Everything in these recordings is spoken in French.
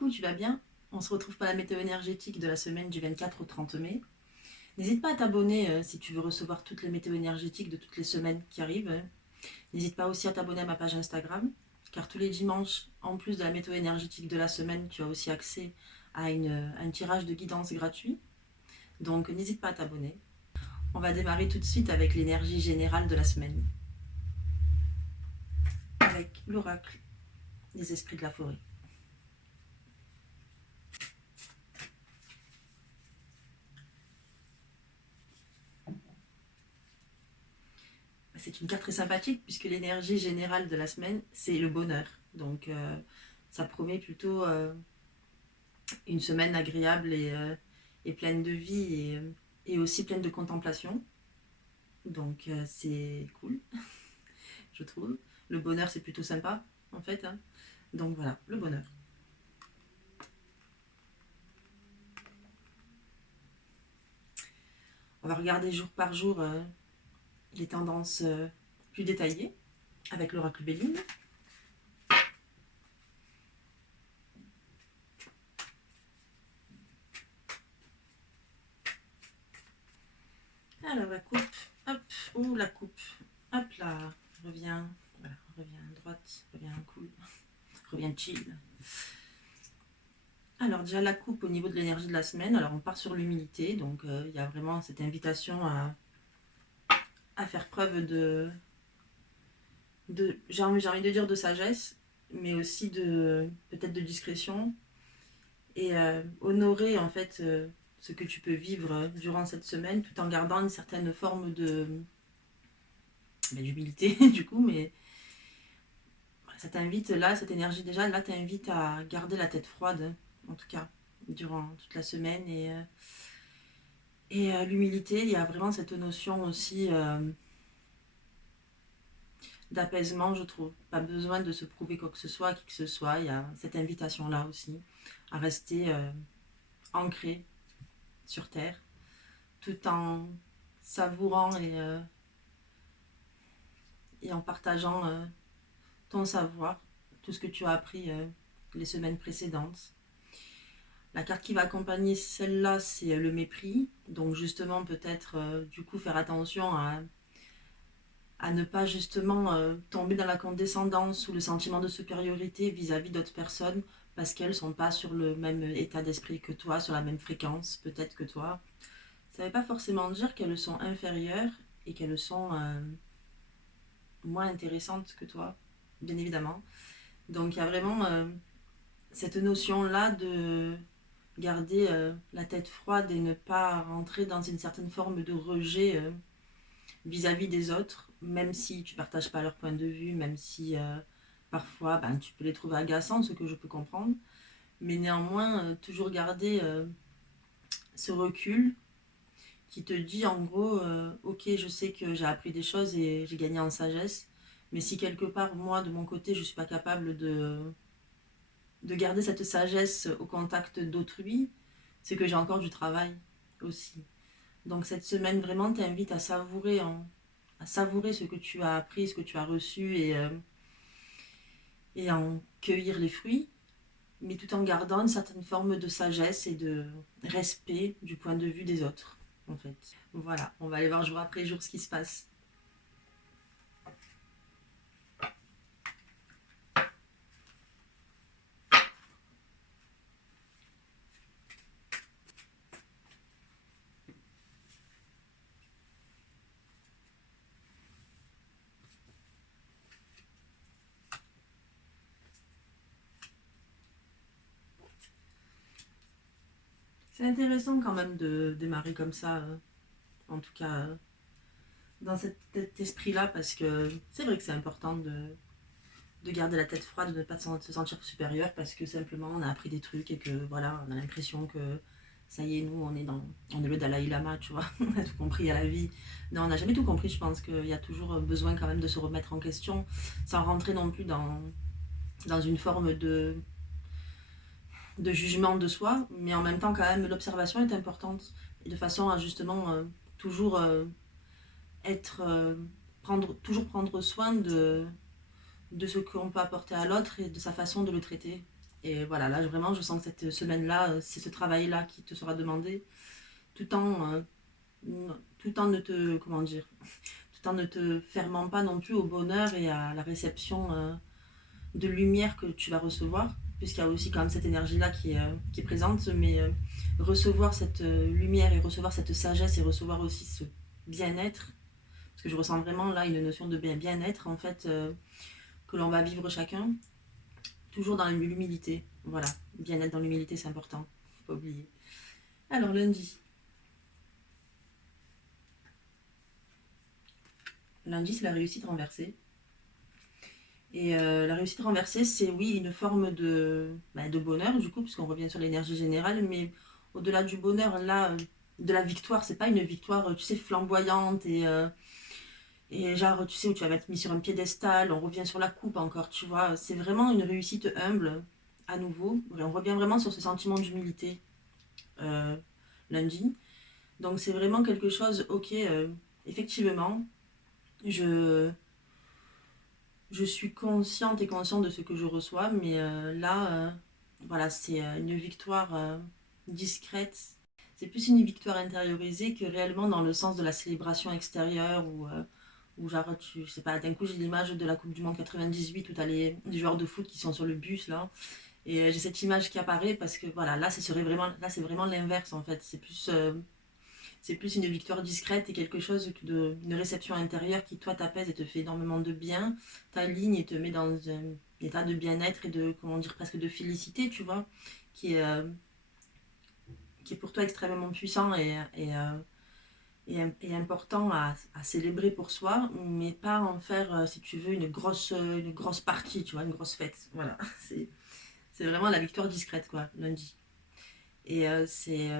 Coucou, tu vas bien? On se retrouve pour la météo énergétique de la semaine du 24 au 30 mai. N'hésite pas à t'abonner si tu veux recevoir toutes les météos énergétiques de toutes les semaines qui arrivent. N'hésite pas aussi à t'abonner à ma page Instagram, car tous les dimanches, en plus de la météo énergétique de la semaine, tu as aussi accès à un tirage de guidance gratuit. Donc n'hésite pas à t'abonner. On va démarrer tout de suite avec l'énergie générale de la semaine, avec l'oracle des esprits de la forêt. C'est une carte très sympathique puisque l'énergie générale de la semaine, c'est le bonheur. Donc ça promet plutôt une semaine agréable et pleine de vie et aussi pleine de contemplation. Donc c'est cool, je trouve. Le bonheur, c'est plutôt sympa, en fait. Hein. Donc voilà, le bonheur. On va regarder jour par jour les tendances plus détaillées avec l'oracle Béline. Alors la coupe, hop, oh la coupe, hop là, reviens, voilà, reviens à droite, reviens cool, reviens chill. Alors déjà la coupe au niveau de l'énergie de la semaine, alors on part sur l'humilité, donc il y a vraiment cette invitation à faire preuve j'ai envie de dire de sagesse, mais aussi de peut-être de discrétion et honorer en fait ce que tu peux vivre durant cette semaine tout en gardant une certaine forme d'humilité du coup, mais ça t'invite là, cette énergie déjà, là t'invite à garder la tête froide, en tout cas, durant toute la semaine. Et l'humilité, il y a vraiment cette notion aussi d'apaisement, je trouve. Pas besoin de se prouver quoi que ce soit à qui que ce soit. Il y a cette invitation-là aussi à rester ancré sur Terre, tout en savourant et en partageant ton savoir, tout ce que tu as appris les semaines précédentes. La carte qui va accompagner celle-là, c'est le mépris. Donc justement, peut-être du coup faire attention à ne pas justement tomber dans la condescendance ou le sentiment de supériorité vis-à-vis d'autres personnes parce qu'elles ne sont pas sur le même état d'esprit que toi, sur la même fréquence peut-être que toi. Ça ne veut pas forcément dire qu'elles sont inférieures et qu'elles sont moins intéressantes que toi, bien évidemment. Donc il y a vraiment cette notion-là de garder la tête froide et ne pas rentrer dans une certaine forme de rejet vis-à-vis des autres, même si tu ne partages pas leur point de vue, même si parfois tu peux les trouver agaçants, ce que je peux comprendre, mais néanmoins toujours garder ce recul qui te dit en gros, ok, je sais que j'ai appris des choses et j'ai gagné en sagesse, mais si quelque part, moi, de mon côté, je ne suis pas capable de garder cette sagesse au contact d'autrui, c'est que j'ai encore du travail aussi. Donc cette semaine vraiment t'invite à savourer ce que tu as appris, ce que tu as reçu et à en cueillir les fruits, mais tout en gardant une certaine forme de sagesse et de respect du point de vue des autres, en fait. Voilà, on va aller voir jour après jour ce qui se passe. C'est intéressant quand même de démarrer comme ça, en tout cas dans cet esprit-là, parce que c'est vrai que c'est important de garder la tête froide, de ne pas se sentir supérieur, parce que simplement on a appris des trucs et que voilà, on a l'impression que ça y est, nous on est le Dalai Lama, tu vois, on a tout compris à la vie. Non, on n'a jamais tout compris, je pense qu'il y a toujours besoin quand même de se remettre en question, sans rentrer non plus dans une forme de jugement de soi, mais en même temps quand même l'observation est importante, et de façon à justement toujours être toujours prendre soin de ce qu'on peut apporter à l'autre et de sa façon de le traiter. Et voilà, là vraiment je sens que cette semaine-là, c'est ce travail-là qui te sera demandé, tout en, tout en ne te, comment dire, tout en ne te fermant pas non plus au bonheur et à la réception de lumière que tu vas recevoir, puisqu'il y a aussi quand même cette énergie-là qui est présente, mais recevoir cette lumière et recevoir cette sagesse et recevoir aussi ce bien-être, parce que je ressens vraiment là une notion de bien-être en fait, que l'on va vivre chacun, toujours dans l'humilité. Voilà, bien-être dans l'humilité, c'est important, faut pas oublier. Alors lundi. Lundi, c'est la réussite renversée. Et la réussite renversée, c'est oui, une forme de bonheur, du coup, puisqu'on revient sur l'énergie générale, mais au-delà du bonheur, là, de la victoire, c'est pas une victoire, tu sais, flamboyante et genre, tu sais, où tu vas être mis sur un piédestal, on revient sur la coupe encore, tu vois. C'est vraiment une réussite humble, à nouveau. Et on revient vraiment sur ce sentiment d'humilité euh, lundi. Donc c'est vraiment quelque chose, ok, effectivement, je, je suis consciente et consciente de ce que je reçois, mais là, voilà, c'est une victoire discrète. C'est plus une victoire intériorisée que réellement dans le sens de la célébration extérieure où genre, je sais pas, d'un coup j'ai l'image de la Coupe du Monde 98 où t'as les joueurs de foot qui sont sur le bus là, et j'ai cette image qui apparaît parce que voilà, là, là c'est vraiment l'inverse en fait. C'est plus une victoire discrète et quelque chose une réception intérieure qui, toi, t'apaise et te fait énormément de bien, t'aligne et te met dans un état de bien-être et de, comment dire, presque de félicité, tu vois, qui est, euh, qui est pour toi extrêmement puissant et important à célébrer pour soi, mais pas en faire, si tu veux, une grosse partie, tu vois, une grosse fête. Voilà, c'est vraiment la victoire discrète, quoi, lundi. Et c'est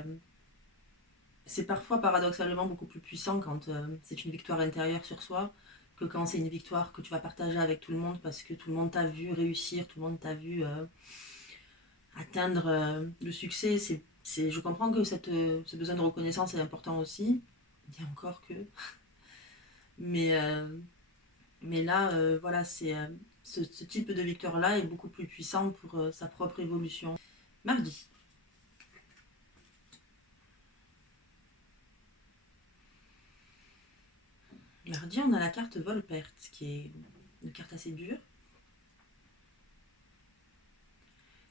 parfois paradoxalement beaucoup plus puissant quand c'est une victoire intérieure sur soi que quand c'est une victoire que tu vas partager avec tout le monde parce que tout le monde t'a vu réussir, tout le monde t'a vu atteindre le succès. Je comprends que ce besoin de reconnaissance est important aussi. Il y a encore que. Mais, euh, mais là, voilà, ce type de victoire-là est beaucoup plus puissant pour sa propre évolution. Mardi. Mardi, on a la carte Volperte, qui est une carte assez dure.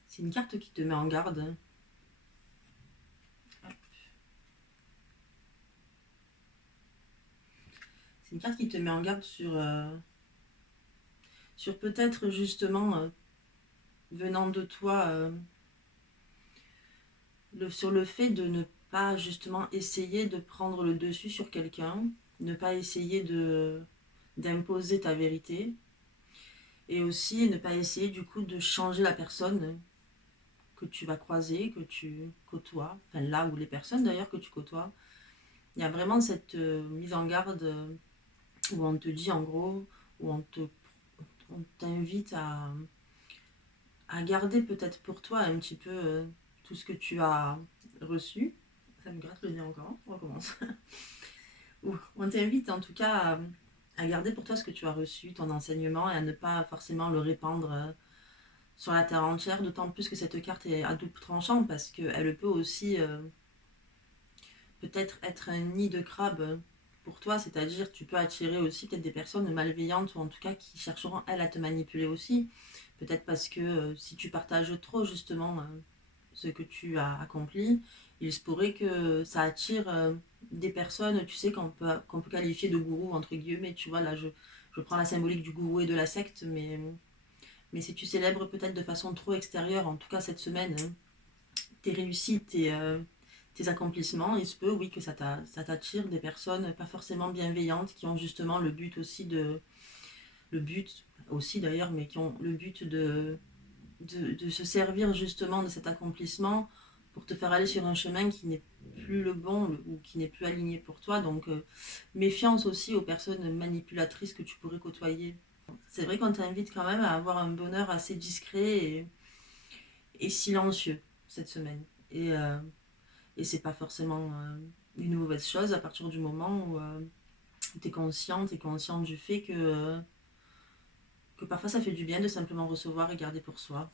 C'est une carte qui te met en garde. C'est une carte qui te met en garde sur peut-être justement, venant de toi, sur le fait de ne pas justement essayer de prendre le dessus sur quelqu'un, ne pas essayer d'imposer ta vérité, et aussi ne pas essayer du coup de changer la personne que tu vas croiser, que tu côtoies, enfin là où les personnes d'ailleurs que tu côtoies. Il y a vraiment cette mise en garde où on te dit en gros, où on t'invite à garder peut-être pour toi un petit peu tout ce que tu as reçu. Ça me gratte le nez encore, on recommence. Ou on t'invite en tout cas à garder pour toi ce que tu as reçu, ton enseignement, et à ne pas forcément le répandre sur la terre entière, d'autant plus que cette carte est à double tranchant parce qu'elle peut aussi peut-être être un nid de crabe pour toi, c'est-à-dire tu peux attirer aussi peut-être des personnes malveillantes ou en tout cas qui chercheront elles à te manipuler aussi. Peut-être parce que si tu partages trop justement ce que tu as accompli, il se pourrait que ça attire des personnes, tu sais, qu'on peut qualifier de gourou, entre guillemets, tu vois, là je prends la symbolique du gourou et de la secte, mais si tu célèbres peut-être de façon trop extérieure, en tout cas cette semaine, hein, tes réussites et tes accomplissements, il se peut, oui, que ça t'attire des personnes pas forcément bienveillantes qui ont justement le but aussi d'ailleurs, mais qui ont le but de se servir justement de cet accomplissement pour te faire aller sur un chemin qui n'est plus le bon ou qui n'est plus aligné pour toi. Donc, méfiance aussi aux personnes manipulatrices que tu pourrais côtoyer. C'est vrai qu'on t'invite quand même à avoir un bonheur assez discret et silencieux cette semaine. Et c'est pas forcément une mauvaise chose à partir du moment où tu es consciente du fait que parfois ça fait du bien de simplement recevoir et garder pour soi.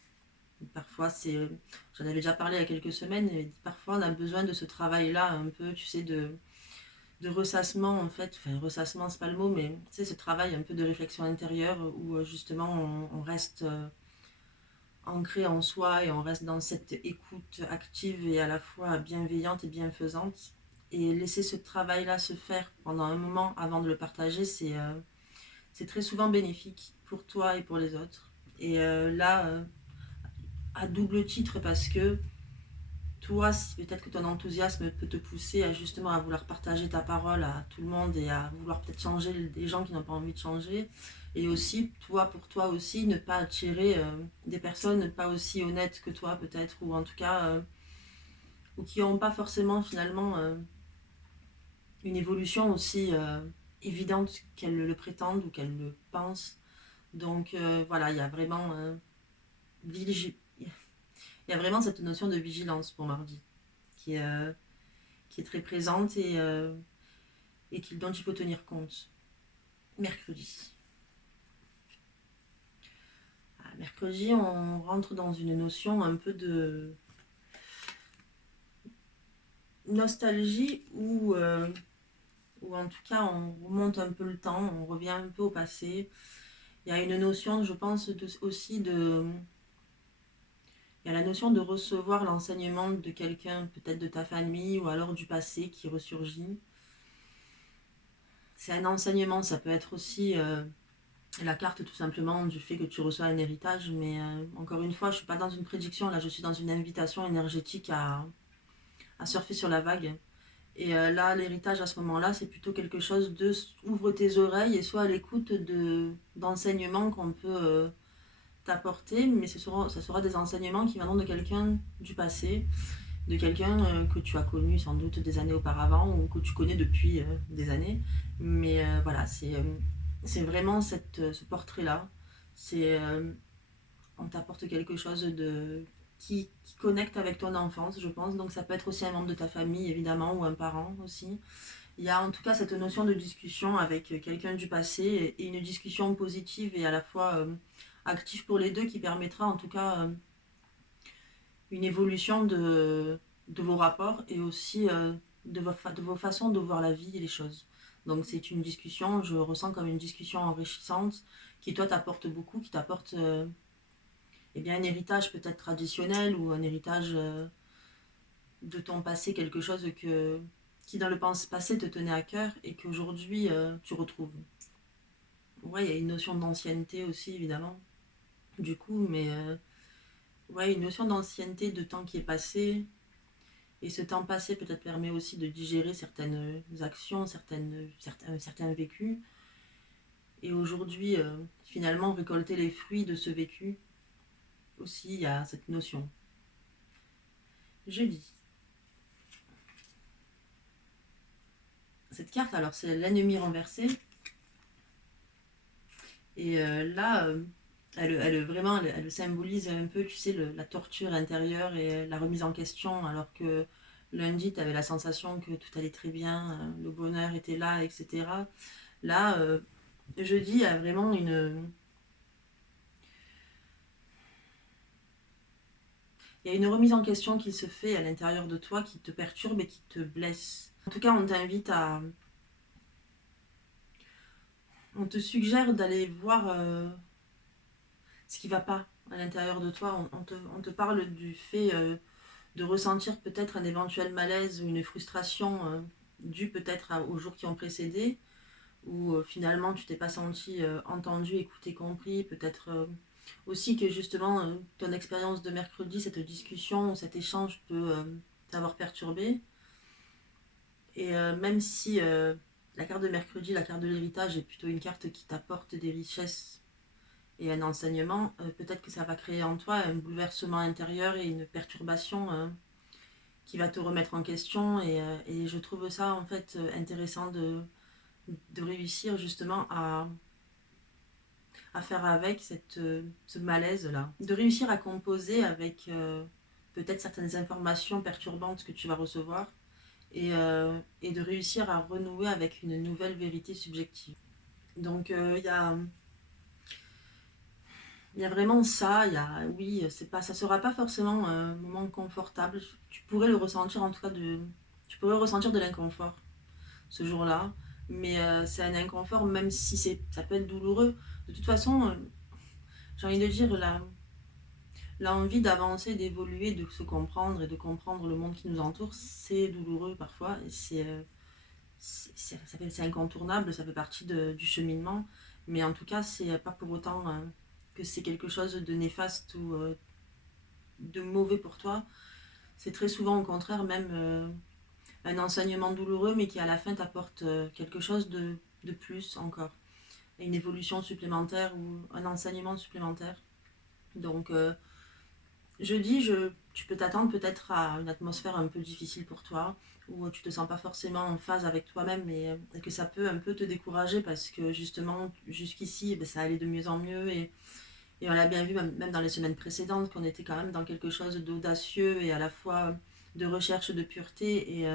Parfois, j'en avais déjà parlé il y a quelques semaines, et parfois on a besoin de ce travail-là, un peu, tu sais, de ressassement en fait. Enfin, ressassement, c'est pas le mot, mais tu sais, ce travail un peu de réflexion intérieure où justement on reste ancré en soi et on reste dans cette écoute active et à la fois bienveillante et bienfaisante. Et laisser ce travail-là se faire pendant un moment avant de le partager, c'est très souvent bénéfique pour toi et pour les autres. Et là, à double titre, parce que toi, peut-être que ton enthousiasme peut te pousser à justement à vouloir partager ta parole à tout le monde et à vouloir peut-être changer des gens qui n'ont pas envie de changer. Et aussi, toi, pour toi aussi, ne pas attirer des personnes pas aussi honnêtes que toi, peut-être, ou en tout cas, ou qui n'ont pas forcément finalement une évolution aussi évidente qu'elles le prétendent ou qu'elles le pensent. Donc voilà, il y a vraiment cette notion de vigilance pour mardi qui est, euh, qui est très présente et dont il faut tenir compte. Mercredi. Mercredi, on rentre dans une notion un peu de nostalgie ou en tout cas on remonte un peu le temps, on revient un peu au passé. Il y a une notion, je pense, aussi de... Il y a la notion de recevoir l'enseignement de quelqu'un, peut-être de ta famille ou alors du passé qui ressurgit. C'est un enseignement, ça peut être aussi la carte tout simplement du fait que tu reçois un héritage, mais encore une fois, je ne suis pas dans une prédiction, là je suis dans une invitation énergétique à surfer sur la vague. Et là, l'héritage à ce moment-là, c'est plutôt quelque chose de ouvre tes oreilles et sois à l'écoute d'enseignements qu'on peut t'apporter, mais ça sera des enseignements qui viendront de quelqu'un du passé, de quelqu'un que tu as connu sans doute des années auparavant ou que tu connais depuis des années. Mais voilà, c'est vraiment ce portrait-là. C'est on t'apporte quelque chose qui connecte avec ton enfance, je pense. Donc ça peut être aussi un membre de ta famille, évidemment, ou un parent aussi. Il y a en tout cas cette notion de discussion avec quelqu'un du passé et une discussion positive et à la fois active pour les deux qui permettra en tout cas une évolution de vos rapports et aussi de vos façons de voir la vie et les choses. Donc c'est une discussion, je ressens comme une discussion enrichissante qui toi t'apporte beaucoup, qui t'apporte eh bien, un héritage peut-être traditionnel ou un héritage de ton passé, quelque chose qui dans le passé te tenait à cœur et qu'aujourd'hui tu retrouves. Ouais, il y a une notion d'ancienneté aussi évidemment, du coup, mais ouais, une notion d'ancienneté, de temps qui est passé. Et ce temps passé peut-être permet aussi de digérer certaines actions, certains vécus. Et aujourd'hui, finalement, récolter les fruits de ce vécu, aussi, il y a cette notion. Jeudi. Cette carte, alors, c'est l'ennemi renversé. Et là, elle symbolise un peu, tu sais, la torture intérieure et la remise en question, alors que lundi, tu avais la sensation que tout allait très bien, le bonheur était là, etc. Là, jeudi, il y a vraiment il y a une remise en question qui se fait à l'intérieur de toi, qui te perturbe et qui te blesse. En tout cas, on te suggère d'aller voir ce qui ne va pas à l'intérieur de toi. On te parle du fait de ressentir peut-être un éventuel malaise ou une frustration due peut-être aux jours qui ont précédé, où finalement tu t'es pas senti entendu, écouté, compris, peut-être aussi que justement ton expérience de mercredi, cette discussion, cet échange peut t'avoir perturbé. Et même si la carte de mercredi, la carte de l'héritage est plutôt une carte qui t'apporte des richesses et un enseignement, peut-être que ça va créer en toi un bouleversement intérieur et une perturbation qui va te remettre en question. Et je trouve ça en fait intéressant de réussir justement à faire avec ce malaise-là. De réussir à composer avec peut-être certaines informations perturbantes que tu vas recevoir et de réussir à renouer avec une nouvelle vérité subjective. Donc il y a Il y a vraiment ça, oui, ça sera pas forcément un moment confortable. Tu pourrais le ressentir en tout cas tu pourrais ressentir de l'inconfort ce jour-là, mais c'est un inconfort même si ça peut être douloureux. De toute façon, j'ai envie de dire l'envie d'avancer, d'évoluer, de se comprendre et de comprendre le monde qui nous entoure, c'est douloureux parfois et c'est incontournable, ça fait partie du cheminement, mais en tout cas, c'est pas pour autant que c'est quelque chose de néfaste ou de mauvais pour toi. C'est très souvent au contraire même un enseignement douloureux, mais qui à la fin t'apporte quelque chose de plus encore, une évolution supplémentaire ou un enseignement supplémentaire. Donc, tu peux t'attendre peut-être à une atmosphère un peu difficile pour toi, où tu te sens pas forcément en phase avec toi-même et que ça peut un peu te décourager parce que justement, jusqu'ici, ben, ça allait de mieux en mieux et on l'a bien vu même dans les semaines précédentes qu'on était quand même dans quelque chose d'audacieux et à la fois de recherche de pureté et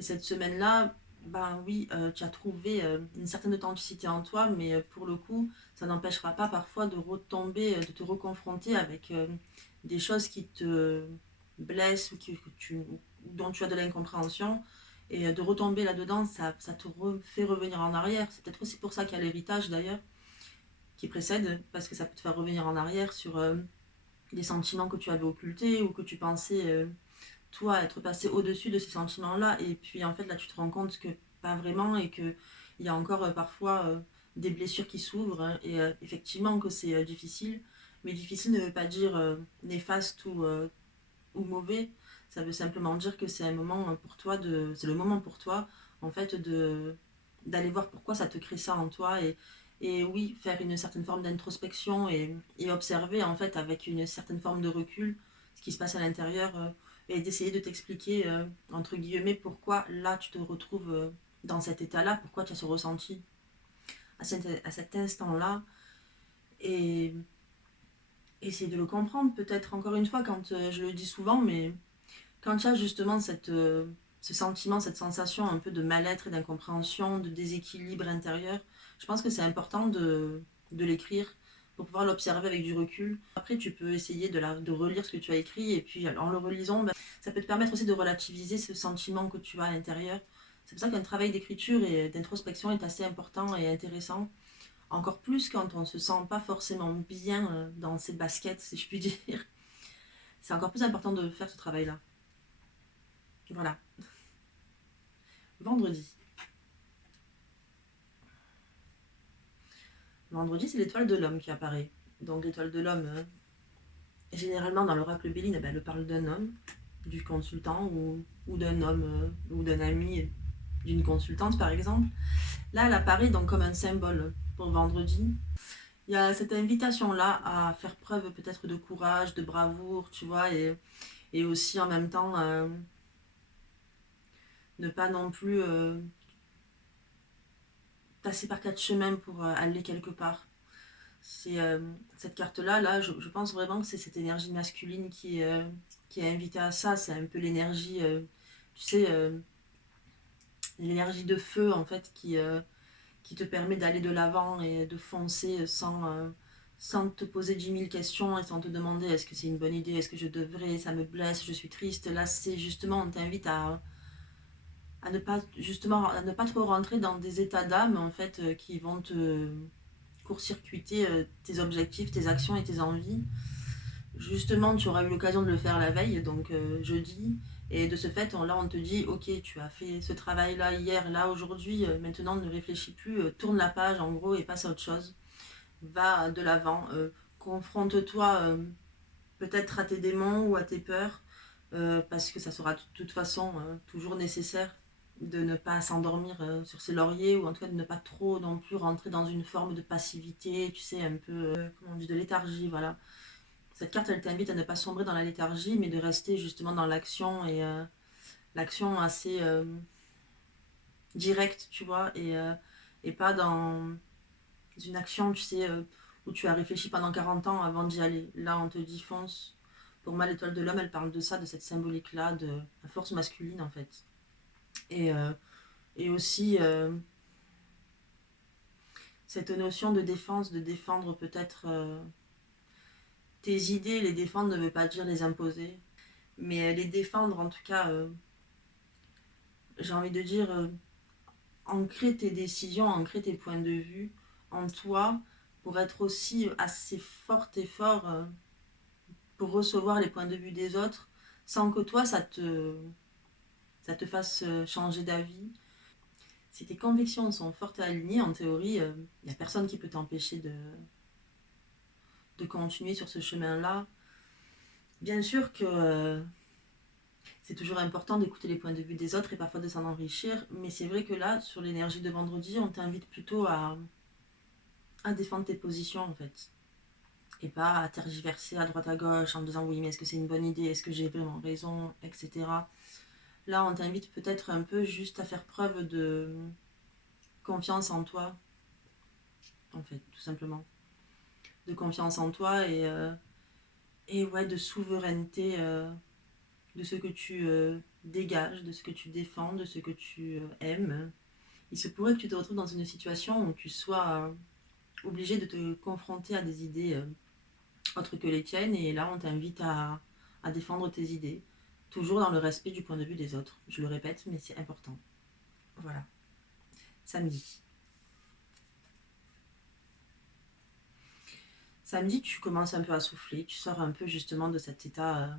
cette semaine-là, ben oui, tu as trouvé une certaine authenticité en toi, mais pour le coup, ça n'empêchera pas parfois de retomber, de te reconfronter avec des choses qui te blessent ou dont tu as de l'incompréhension. Et de retomber là-dedans, ça te fait revenir en arrière. C'est peut-être aussi pour ça qu'il y a l'héritage d'ailleurs qui précède, parce que ça peut te faire revenir en arrière sur des sentiments que tu avais occultés ou que tu pensais, toi, être passé au-dessus de ces sentiments-là. Et puis en fait, là, tu te rends compte que pas vraiment et qu'il y a encore parfois des blessures qui s'ouvrent et effectivement que c'est difficile. Mais difficile ne veut pas dire néfaste ou mauvais. Ça veut simplement dire que c'est un moment pour toi c'est le moment pour toi en fait d'aller voir pourquoi ça te crée ça en toi et oui faire une certaine forme d'introspection et observer en fait avec une certaine forme de recul ce qui se passe à l'intérieur et d'essayer de t'expliquer entre guillemets pourquoi là tu te retrouves dans cet état-là, pourquoi tu as ce ressenti à cet instant-là et essayer de le comprendre peut-être encore une fois quand je le dis souvent mais quand il y a justement ce sentiment, cette sensation un peu de mal-être et d'incompréhension, de déséquilibre intérieur, je pense que c'est important de l'écrire pour pouvoir l'observer avec du recul. Après, tu peux essayer de relire ce que tu as écrit et puis en le relisant, ben, ça peut te permettre aussi de relativiser ce sentiment que tu as à l'intérieur. C'est pour ça qu'un travail d'écriture et d'introspection est assez important et intéressant. Encore plus quand on ne se sent pas forcément bien dans ses baskets, si je puis dire. C'est encore plus important de faire ce travail-là. Voilà. Vendredi. Vendredi, c'est l'étoile de l'homme qui apparaît. Donc l'étoile de l'homme, généralement dans l'oracle Béline, elle parle d'un homme, du consultant, ou d'un homme, ou d'un ami, d'une consultante par exemple. Là, elle apparaît donc comme un symbole pour vendredi. Il y a cette invitation-là à faire preuve peut-être de courage, de bravoure, tu vois, et aussi en même temps ne pas non plus passer par quatre chemins pour aller quelque part. C'est cette carte-là, je pense vraiment que c'est cette énergie masculine qui est invitée à ça. C'est un peu l'énergie, tu sais, l'énergie de feu en fait qui te permet d'aller de l'avant et de foncer sans te poser 10 000 questions et sans te demander est-ce que c'est une bonne idée, est-ce que je devrais, ça me blesse, je suis triste. Là, c'est justement, on t'invite à ne pas justement à ne pas trop rentrer dans des états d'âme en fait qui vont te court-circuiter tes objectifs, tes actions et tes envies. Justement, tu auras eu l'occasion de le faire la veille, donc jeudi, et de ce fait, là, on te dit, ok, tu as fait ce travail-là hier, là, aujourd'hui, maintenant, ne réfléchis plus, tourne la page, en gros, et passe à autre chose. Va de l'avant, confronte-toi peut-être à tes démons ou à tes peurs, parce que ça sera de toute façon toujours nécessaire de ne pas s'endormir sur ses lauriers ou en tout cas de ne pas trop non plus rentrer dans une forme de passivité, tu sais, un peu, comment on dit, de léthargie, voilà. Cette carte, elle t'invite à ne pas sombrer dans la léthargie, mais de rester justement dans l'action et l'action assez directe, tu vois, et pas dans une action, tu sais, où tu as réfléchi pendant 40 ans avant d'y aller. Là, on te dit fonce. Pour moi, l'étoile de l'homme, elle parle de ça, de cette symbolique-là, de la force masculine, en fait. Et, euh, et aussi cette notion de défense, de défendre peut-être tes idées, les défendre ne veut pas dire les imposer, mais les défendre en tout cas, j'ai envie de dire, ancrer tes décisions, ancrer tes points de vue en toi pour être aussi assez forte et fort pour recevoir les points de vue des autres sans que toi ça te fasse changer d'avis. Si tes convictions sont fortes et alignées, en théorie, il n'y a personne qui peut t'empêcher de continuer sur ce chemin-là. Bien sûr que c'est toujours important d'écouter les points de vue des autres et parfois de s'en enrichir, mais c'est vrai que là, sur l'énergie de vendredi, on t'invite plutôt à défendre tes positions en fait. Et pas à tergiverser à droite à gauche en disant oui, mais est-ce que c'est une bonne idée, est-ce que j'ai vraiment raison, etc. Là, on t'invite peut-être un peu juste à faire preuve de confiance en toi, en fait, tout simplement. De confiance en toi et ouais, de souveraineté de ce que tu dégages, de ce que tu défends, de ce que tu aimes. Il se pourrait que tu te retrouves dans une situation où tu sois obligé de te confronter à des idées autres que les tiennes, et là, on t'invite à défendre tes idées, toujours dans le respect du point de vue des autres. Je le répète, mais c'est important. Voilà. Samedi. Samedi, tu commences un peu à souffler, tu sors un peu justement de cet état,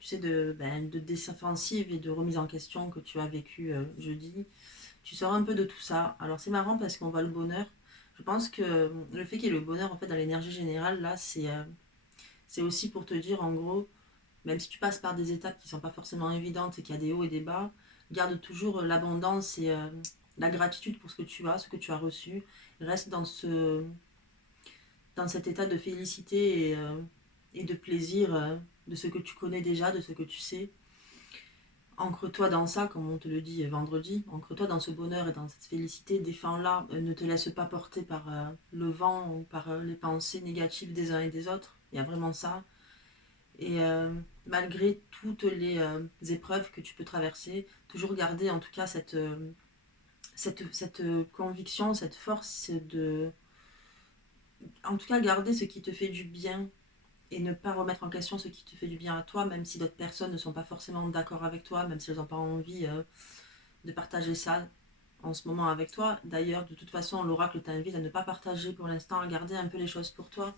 tu sais, de défensive et de remise en question que tu as vécu jeudi. Tu sors un peu de tout ça. Alors c'est marrant parce qu'on voit le bonheur. Je pense que le fait qu'il y ait le bonheur en fait dans l'énergie générale, là, c'est aussi pour te dire en gros, même si tu passes par des étapes qui ne sont pas forcément évidentes et qu'il y a des hauts et des bas, garde toujours l'abondance et la gratitude pour ce que tu as, ce que tu as reçu. Reste dans cet état de félicité et de plaisir de ce que tu connais déjà, de ce que tu sais. Ancre-toi dans ça, comme on te le dit vendredi. Ancre-toi dans ce bonheur et dans cette félicité. Défends-la. Ne te laisse pas porter par le vent ou par les pensées négatives des uns et des autres. Il y a vraiment ça. Et malgré toutes les épreuves que tu peux traverser, toujours garder en tout cas cette conviction, cette force de... En tout cas, garder ce qui te fait du bien et ne pas remettre en question ce qui te fait du bien à toi, même si d'autres personnes ne sont pas forcément d'accord avec toi, même si elles n'ont pas envie de partager ça en ce moment avec toi. D'ailleurs, de toute façon, l'oracle t'invite à ne pas partager pour l'instant, à garder un peu les choses pour toi.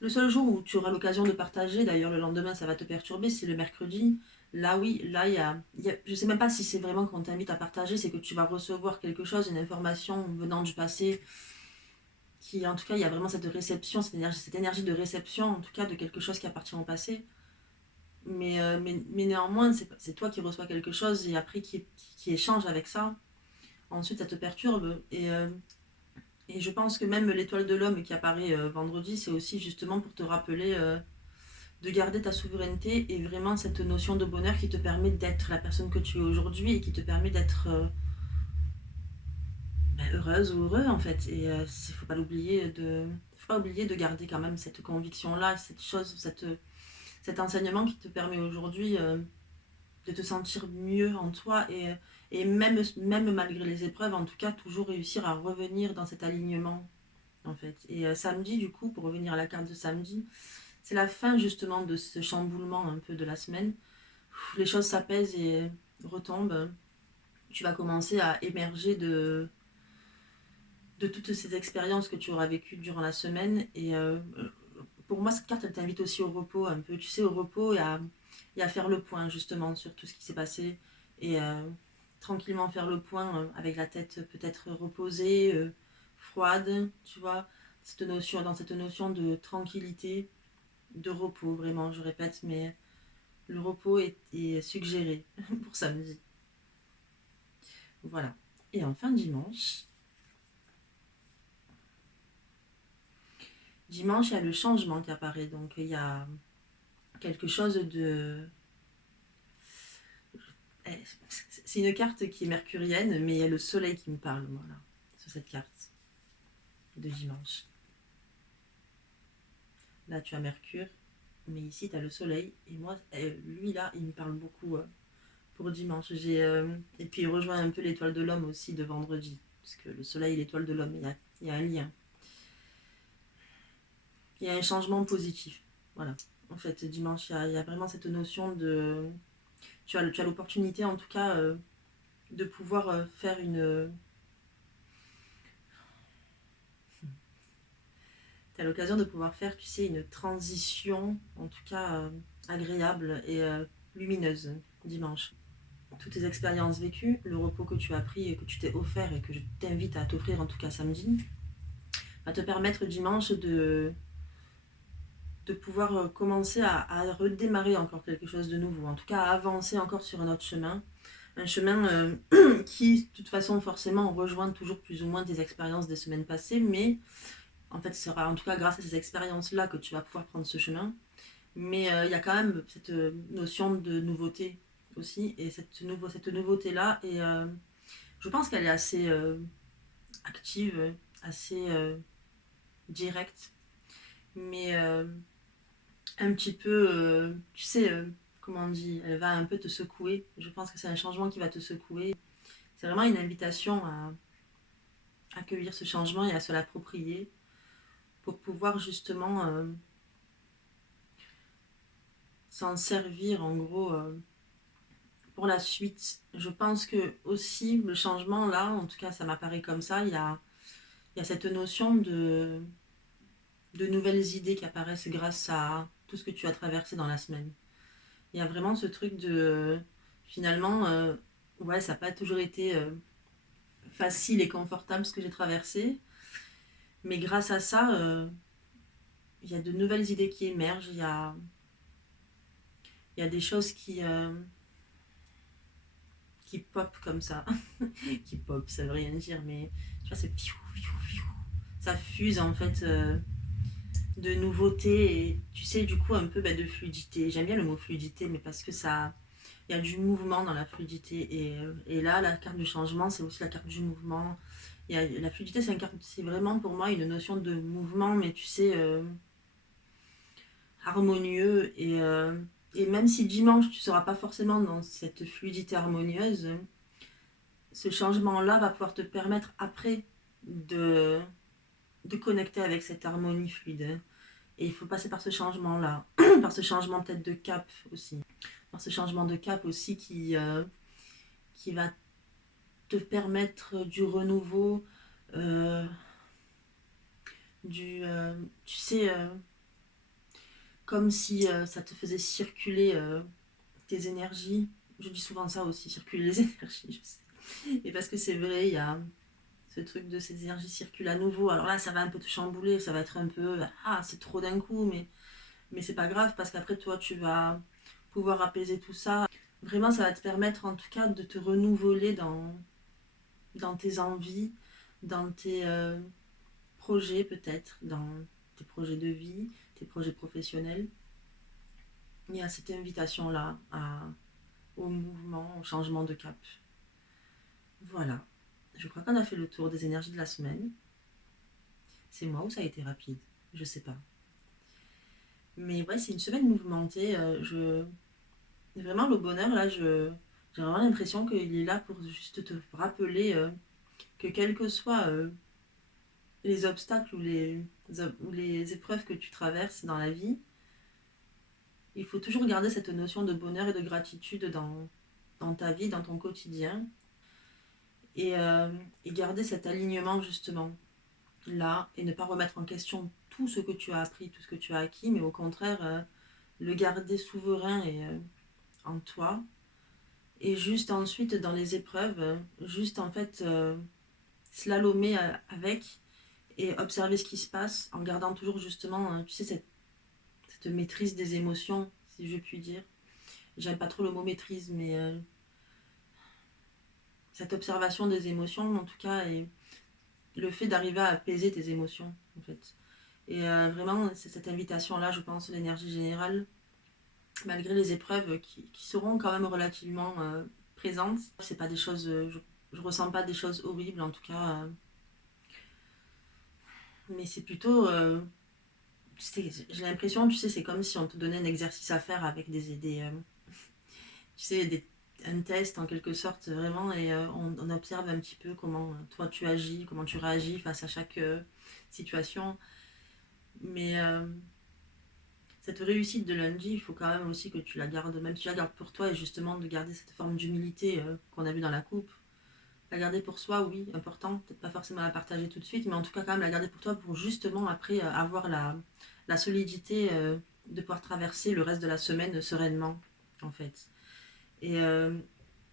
Le seul jour où tu auras l'occasion de partager, d'ailleurs le lendemain ça va te perturber, c'est le mercredi. Là oui, là je ne sais même pas si c'est vraiment qu'on t'invite à partager, c'est que tu vas recevoir quelque chose, une information venant du passé, qui en tout cas il y a vraiment cette réception, cette énergie de réception en tout cas de quelque chose qui appartient au passé. Mais néanmoins c'est toi qui reçois quelque chose et après qui échange avec ça. Ensuite ça te perturbe et je pense que même l'étoile de l'homme qui apparaît vendredi, c'est aussi justement pour te rappeler de garder ta souveraineté et vraiment cette notion de bonheur qui te permet d'être la personne que tu es aujourd'hui et qui te permet d'être heureuse ou heureux en fait. Et faut pas oublier de garder quand même cette conviction là, cette chose, cet enseignement qui te permet aujourd'hui de te sentir mieux en toi et même malgré les épreuves, en tout cas toujours réussir à revenir dans cet alignement en fait. Et samedi du coup, pour revenir à la carte de samedi, c'est la fin justement de ce chamboulement un peu de la semaine. Les choses s'apaisent et retombent. Tu vas commencer à émerger de toutes ces expériences que tu auras vécues durant la semaine. Et pour moi, cette carte, elle t'invite aussi au repos un peu. Tu sais, au repos et à faire le point justement sur tout ce qui s'est passé. Et tranquillement faire le point avec la tête peut-être reposée, froide, tu vois. Dans cette notion de tranquillité, de repos, vraiment, je répète, mais le repos est suggéré pour samedi. Voilà. Et enfin, dimanche. Dimanche, il y a le changement qui apparaît. Donc, il y a quelque chose de... C'est une carte qui est mercurienne, mais il y a le soleil qui me parle, voilà, sur cette carte de dimanche. Là, tu as Mercure, mais ici, tu as le soleil. Et moi, lui, là, il me parle beaucoup pour dimanche. Et puis, il rejoint un peu l'étoile de l'homme aussi de vendredi. Parce que le soleil et l'étoile de l'homme, il y a un lien. il y a un changement positif. Voilà. En fait, dimanche, il y a vraiment cette notion de... Tu as l'opportunité, en tout cas, de pouvoir faire une... Tu as l'occasion de pouvoir faire, tu sais, une transition, en tout cas, agréable et lumineuse dimanche. Toutes tes expériences vécues, le repos que tu as pris et que tu t'es offert et que je t'invite à t'offrir, en tout cas samedi, va te permettre dimanche de pouvoir commencer à redémarrer encore quelque chose de nouveau, en tout cas à avancer encore sur un autre chemin. Un chemin qui, de toute façon, forcément, rejoint toujours plus ou moins tes expériences des semaines passées, mais en fait, ce sera en tout cas grâce à ces expériences-là que tu vas pouvoir prendre ce chemin. Mais il y a quand même cette notion de nouveauté aussi, et cette nouveauté-là, et je pense qu'elle est assez active, assez directe, mais un petit peu, tu sais, comment on dit, elle va un peu te secouer. Je pense que c'est un changement qui va te secouer. C'est vraiment une invitation à accueillir ce changement et à se l'approprier pour pouvoir justement s'en servir en gros pour la suite. Je pense que aussi le changement là, en tout cas ça m'apparaît comme ça, il y a cette notion de nouvelles idées qui apparaissent grâce à tout ce que tu as traversé dans la semaine. Il y a vraiment ce truc de finalement, ouais, ça n'a pas toujours été facile et confortable ce que j'ai traversé, mais grâce à ça, il y a de nouvelles idées qui émergent, il y a des choses qui pop comme ça. Qui pop, ça veut rien dire, mais tu vois, c'est piou, piou, piou. Ça fuse en fait de nouveautés et tu sais, du coup, un peu bah, de fluidité. J'aime bien le mot fluidité, mais parce que ça. Il y a du mouvement dans la fluidité. Et là, la carte du changement, c'est aussi la carte du mouvement. La fluidité, c'est vraiment pour moi une notion de mouvement, mais tu sais, harmonieux. Et même si dimanche, tu ne seras pas forcément dans cette fluidité harmonieuse, ce changement-là va pouvoir te permettre après de, de connecter avec cette harmonie fluide. Et il faut passer par ce changement-là, par ce changement peut-être de cap aussi. Par ce changement de cap aussi qui va te permettre du renouveau, euh, tu sais, comme si ça te faisait circuler tes énergies. Je dis souvent ça aussi, circuler les énergies, je sais. Et parce que c'est vrai, il y a ce truc de ces énergies circulent à nouveau. Alors là, ça va un peu te chambouler, ça va être un peu, ah, c'est trop d'un coup, mais c'est pas grave parce qu'après, toi, tu vas pouvoir apaiser tout ça. Vraiment, ça va te permettre en tout cas de te renouveler dans tes envies, dans tes projets peut-être, dans tes projets de vie, tes projets professionnels. Il y a cette invitation-là au mouvement, au changement de cap. Voilà. Je crois qu'on a fait le tour des énergies de la semaine. C'est moi ou ça a été rapide? Je sais pas. Mais ouais, c'est une semaine mouvementée. Vraiment, le bonheur, là, j'ai vraiment l'impression qu'il est là pour juste te rappeler que quels que soient les obstacles ou les épreuves que tu traverses dans la vie, il faut toujours garder cette notion de bonheur et de gratitude dans ta vie, dans ton quotidien, et, euh, et garder cet alignement justement là, et ne pas remettre en question tout ce que tu as appris, tout ce que tu as acquis, mais au contraire, le garder souverain et en toi. Et juste ensuite, dans les épreuves, juste en fait, slalomer avec et observer ce qui se passe en gardant toujours justement, tu sais, cette maîtrise des émotions, si je puis dire. J'aime pas trop le mot maîtrise, mais cette observation des émotions, en tout cas, et le fait d'arriver à apaiser tes émotions, en fait. Et vraiment, c'est cette invitation-là, je pense, l'énergie générale, malgré les épreuves qui seront quand même relativement présentes. C'est pas des choses, je ressens pas des choses horribles, en tout cas, mais c'est plutôt, j'ai l'impression, tu sais, c'est comme si on te donnait un exercice à faire avec tu sais, un test en quelque sorte, vraiment, et on observe un petit peu comment toi tu agis, comment tu réagis face à chaque situation. Mais cette réussite de lundi, il faut quand même aussi que tu la gardes, même si tu la gardes pour toi, et justement de garder cette forme d'humilité qu'on a vue dans la coupe. La garder pour soi, oui, important. Peut-être pas forcément la partager tout de suite, mais en tout cas quand même la garder pour toi pour justement après avoir la solidité de pouvoir traverser le reste de la semaine sereinement, en fait. Et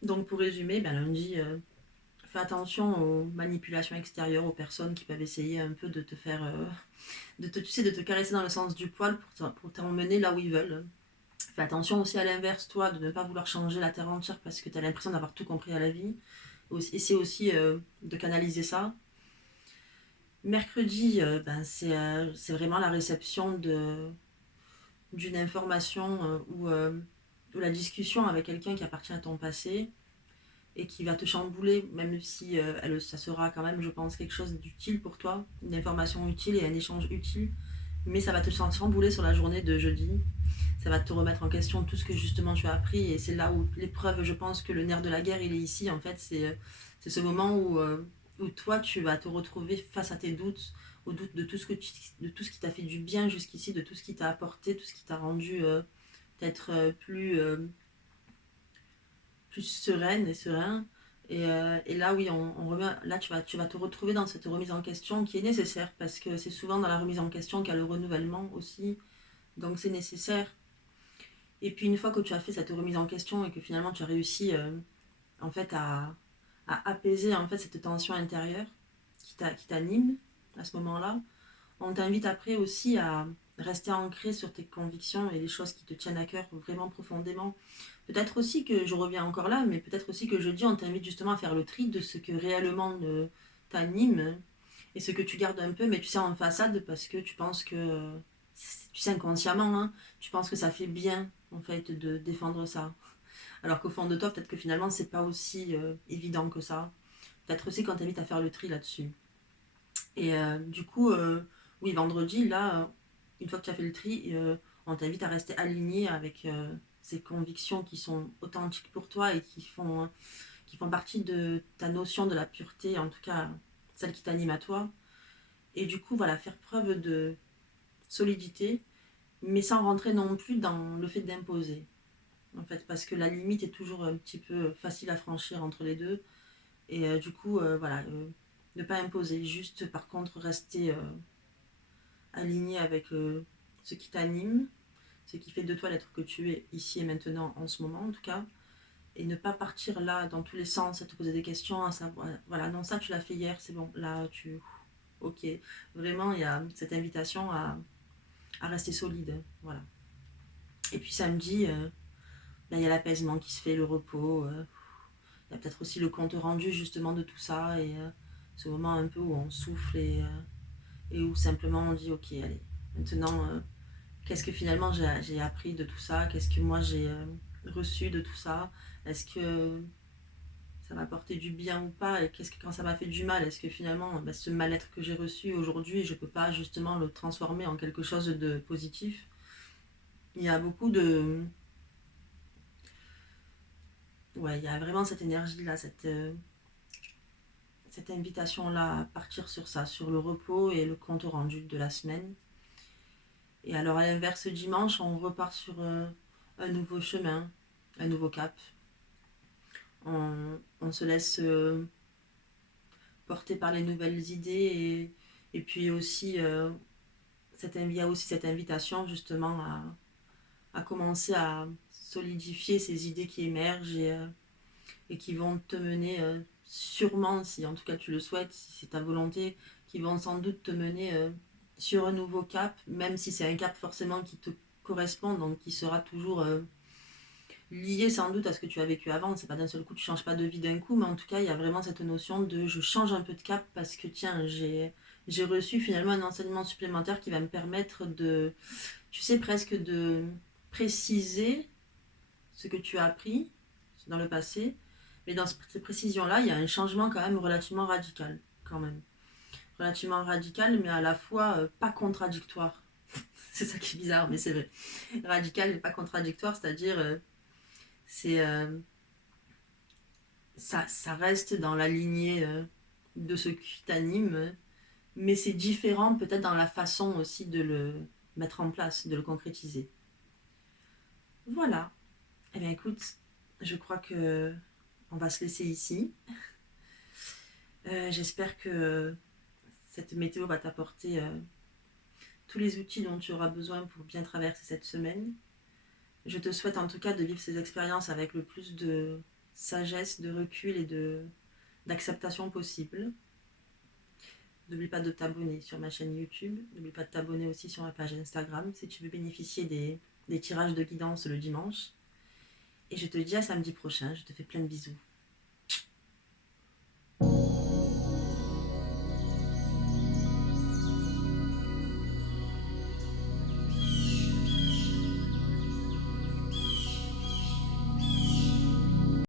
donc pour résumer, ben, lundi, fais attention aux manipulations extérieures, aux personnes qui peuvent essayer un peu de te faire, tu sais, de te caresser dans le sens du poil pour t'emmener là où ils veulent. Fais attention aussi à l'inverse, toi, de ne pas vouloir changer la terre entière parce que tu as l'impression d'avoir tout compris à la vie. Essaie aussi de canaliser ça. Mercredi, ben, c'est vraiment la réception d'une information ou la discussion avec quelqu'un qui appartient à ton passé et qui va te chambouler, même si ça sera quand même, je pense, quelque chose d'utile pour toi, une information utile et un échange utile, mais ça va te chambouler sur la journée de jeudi. Ça va te remettre en question tout ce que justement tu as appris et c'est là où l'épreuve, je pense que le nerf de la guerre, il est ici, en fait, c'est ce moment où toi, tu vas te retrouver face à tes doutes, aux doutes de tout ce, de tout ce qui t'a fait du bien jusqu'ici, de tout ce qui t'a apporté, tout ce qui t'a rendu peut-être plus sereine et serein. Et là, oui, là tu vas te retrouver dans cette remise en question qui est nécessaire parce que c'est souvent dans la remise en question qu'il y a le renouvellement aussi. Donc c'est nécessaire. Et puis une fois que tu as fait cette remise en question et que finalement tu as réussi en fait à apaiser en fait cette tension intérieure qui t'anime à ce moment-là, on t'invite après aussi à rester ancré sur tes convictions et les choses qui te tiennent à cœur vraiment profondément. Peut-être aussi que, je reviens encore là, mais peut-être aussi que jeudi, on t'invite justement à faire le tri de ce que réellement t'anime et ce que tu gardes un peu, mais tu sais, en façade parce que tu penses que, tu sais, inconsciemment, hein, tu penses que ça fait bien, en fait, de défendre ça. Alors qu'au fond de toi, peut-être que finalement, c'est pas aussi évident que ça. Peut-être aussi qu'on t'invite à faire le tri là-dessus. Et du coup, oui, vendredi, là, une fois que tu as fait le tri, on t'invite à rester aligné avec ces convictions qui sont authentiques pour toi et qui font partie de ta notion de la pureté, en tout cas celle qui t'anime à toi. Et du coup, voilà, faire preuve de solidité, mais sans rentrer non plus dans le fait d'imposer. En fait, parce que la limite est toujours un petit peu facile à franchir entre les deux. Et du coup, voilà, ne pas imposer, juste par contre rester aligné avec ce qui t'anime, ce qui fait de toi l'être que tu es ici et maintenant, en ce moment en tout cas, et ne pas partir là dans tous les sens, à te poser des questions, à savoir, voilà, non, ça tu l'as fait hier, c'est bon, là tu. Ok, vraiment, il y a cette invitation à rester solide, voilà. Et puis samedi, ben, il y a l'apaisement qui se fait, le repos, il y a peut-être aussi le compte rendu justement de tout ça, et ce moment un peu où on souffle et où simplement on dit ok, allez, maintenant qu'est-ce que finalement j'ai appris de tout ça, qu'est-ce que moi j'ai reçu de tout ça, est-ce que ça m'a apporté du bien ou pas, et qu'est-ce que quand ça m'a fait du mal, est-ce que finalement bah, ce mal-être que j'ai reçu aujourd'hui, je peux pas justement le transformer en quelque chose de positif. Il y a beaucoup de... Ouais, il y a vraiment cette énergie-là, cette invitation-là à partir sur ça, sur le repos et le compte rendu de la semaine. Et alors à l'inverse, dimanche, on repart sur un nouveau chemin, un nouveau cap. On se laisse porter par les nouvelles idées et puis aussi, il y a aussi cette invitation justement à commencer à solidifier ces idées qui émergent et qui vont te mener sûrement, si en tout cas tu le souhaites, si c'est ta volonté, qui vont sans doute te mener sur un nouveau cap, même si c'est un cap forcément qui te correspond, donc qui sera toujours lié sans doute à ce que tu as vécu avant. C'est pas d'un seul coup, tu changes pas de vie d'un coup, mais en tout cas, il y a vraiment cette notion de je change un peu de cap parce que tiens, j'ai reçu finalement un enseignement supplémentaire qui va me permettre de, tu sais, presque de préciser ce que tu as appris dans le passé. Mais dans cette précision-là, il y a un changement quand même relativement radical, quand même. Relativement radical, mais à la fois pas contradictoire. C'est ça qui est bizarre, mais c'est vrai. Radical mais pas contradictoire, c'est-à-dire c'est ça reste dans la lignée de ce qui t'anime, mais c'est différent peut-être dans la façon aussi de le mettre en place, de le concrétiser. Voilà. Eh bien écoute, je crois que on va se laisser ici. J'espère que cette météo va t'apporter tous les outils dont tu auras besoin pour bien traverser cette semaine. Je te souhaite en tout cas de vivre ces expériences avec le plus de sagesse, de recul et d'acceptation possible. N'oublie pas de t'abonner sur ma chaîne YouTube. N'oublie pas de t'abonner aussi sur ma page Instagram si tu veux bénéficier des tirages de guidance le dimanche. Et je te dis à samedi prochain. Je te fais plein de bisous.